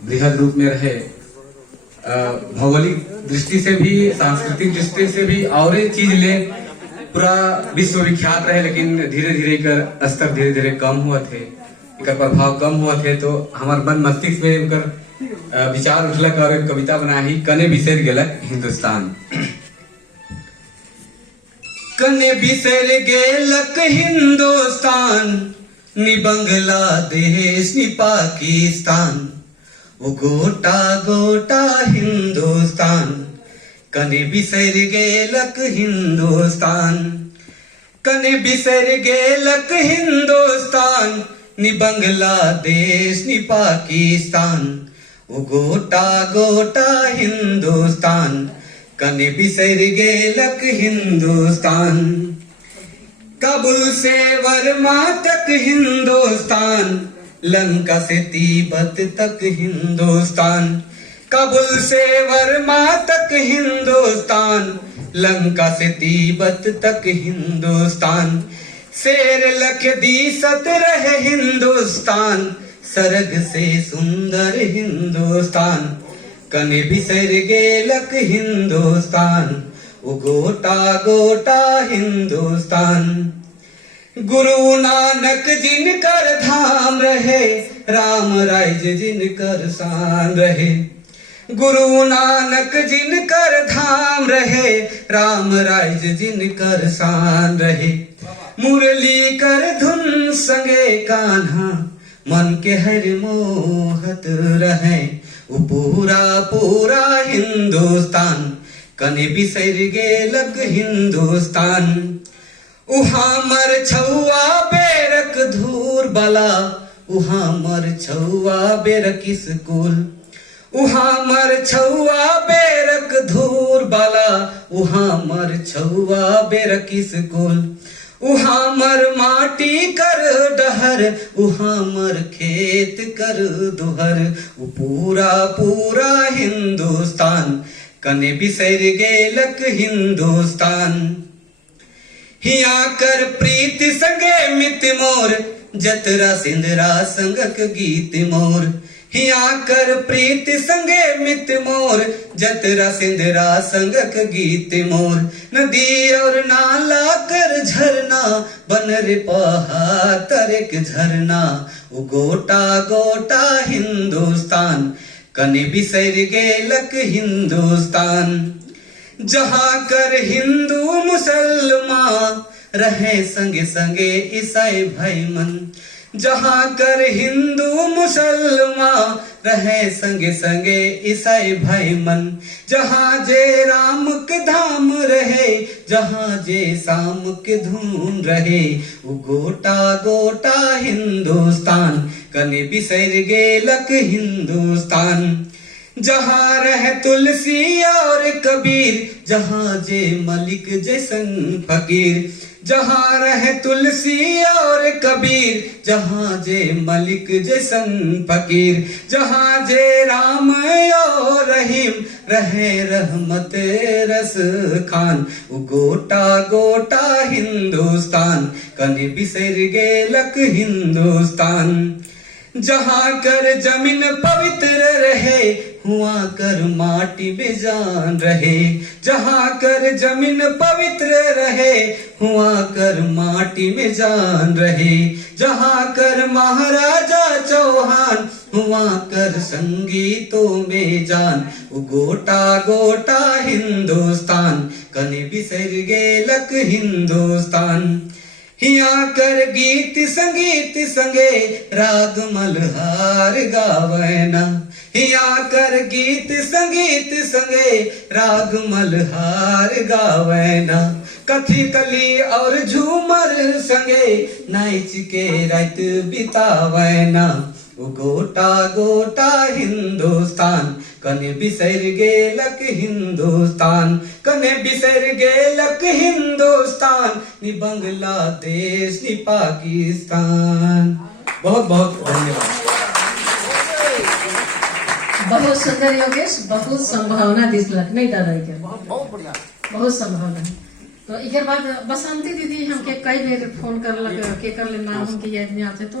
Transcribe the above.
बृहद रूप में रहे, भौगोलिक दृष्टि से भी, सांस्कृतिक दृष्टि से भी, और ये चीज ले पूरा विश्व विख्यात रहे। लेकिन धीरे धीरे एकर स्तर धीरे धीरे कम हुआ थे, एकर प्रभाव कम हुआ थे। तो हमार मन मस्तिष्क में एकर विचार उठलक और एक कविता बनाही, कने बिसर गेलक हिंदुस्तान। कने बिसर गेलक हिंदुस्तान, नि बांग्लादेश नि पाकिस्तान, वो गोटा गोटा हिंदुस्तान। कने बिसर गेलक हिंदुस्तान, कने बिसर गेलक हिंदुस्तान, नि बांग्लादेश नि पाकिस्तान, वो गोटा गोटा हिंदुस्तान। कने बिसर गेलक हिंदुस्तान। काबुल से वर्मा तक हिंदुस्तान, लंका से तिब्बत तक हिंदुस्तान। काबुल से वर्मा तक हिंदुस्तान, लंका से तिब्बत तक हिंदुस्तान। शेर लख दिसत रहे हिंदुस्तान, सरग से सुंदर हिंदुस्तान। कने बिसर गेलक हिंदुस्तान, वो गोटा गोटा हिंदुस्तान। गुरु नानक जिनकर धाम रहे, राम राज जिनकर शान रहे। गुरु नानक जिनकर धाम रहे, राम राज जिनकर शान रहे। मुरली कर धुन संगे कान्हा, मन के हर मोहत रहे। वो पूरा पूरा हिंदुस्तान, कने बिसर गेलक हिंदुस्तान। उहाँ मर छौआ बेरक धूर बाला, उहाँ मर छौआ बेरक स्कूल। उहाँ मर छौआ बेरक धूर बाला, उहाँ मर छौआ बेरक स्कूल। उहाँ मर माटी कर डहर, उहाँ मर खेत कर दुहर। वो पूरा पूरा हिंदुस्तान, कने बिसर गेलक हिंदुस्तान। हिया कर प्रीत संगे मित मोर, जतरा सिंदरा संगक गीत मोर। हिया कर प्रीत संगे मित मोर, जतरा सिंदरा संगक गीत मोर। नदी और नाला कर झरना, बन रे पहाड़ तरक झरना। वो गोटा गोटा हिंदुस्तान, कने बिसर गेलक हिंदुस्तान। जहाँ कर हिंदू मुसलमान रहे संगे संगे ईसाई भाई मन। जहाँ कर हिंदू मुसलमान रहे संगे संगे ईसाई भाई मन। जहाँ जे राम के धाम रहे, जहाँ जे शाम के धूम रहे। वो गोटा गोटा हिंदुस्तान, कने बिसर गेलक हिंदुस्तान। जहाँ रहे तुलसी और कबीर, जहाँ जे मलिक जैसन फकीर। जहाँ रहे तुलसी और कबीर, जहाँ जे मलिक जैसन फकीर। जहाँ जे राम और रहीम रहे रहमत रस खान। वो गोटा गोटा हिंदुस्तान, कने बिसर गेलक हिंदुस्तान। जहाँ कर जमीन पवित्र रहे, हुआ कर माटी में जान रहे। जहाँ कर जमीन पवित्र रहे, हुआ कर माटी में जान रहे। जहाँ कर महाराजा चौहान, हुआ कर संगीतों में जान। वो गोटा गोटा हिंदुस्तान, कने बिसर गेलक हिंदुस्तान। हिया कर गीत संगीत संगे, राग मल्हार गावैना। हिया कर गीत संगीत संगे, राग मल्हार गावैना। कथी कली और झूमर संगे, नाच के रात बितावैना। वो गोटा गोटा हिंदुस्तान, कने बिसर गेलक हिंदुस्तान। कने बिसर गेलक हिंदुस्तान, नि बांग्लादेश नि पाकिस्तान। बहुत बहुत धन्यवाद। बहुत सुंदर योगेश, बहुत संभावना दिसलक नहीं दादा के, बहुत बढ़िया, बहुत संभावना। तो एक बाद बसंती दीदी हमके कई बेर फोन करलक के कर ले नाम हमके याद नहीं आते तो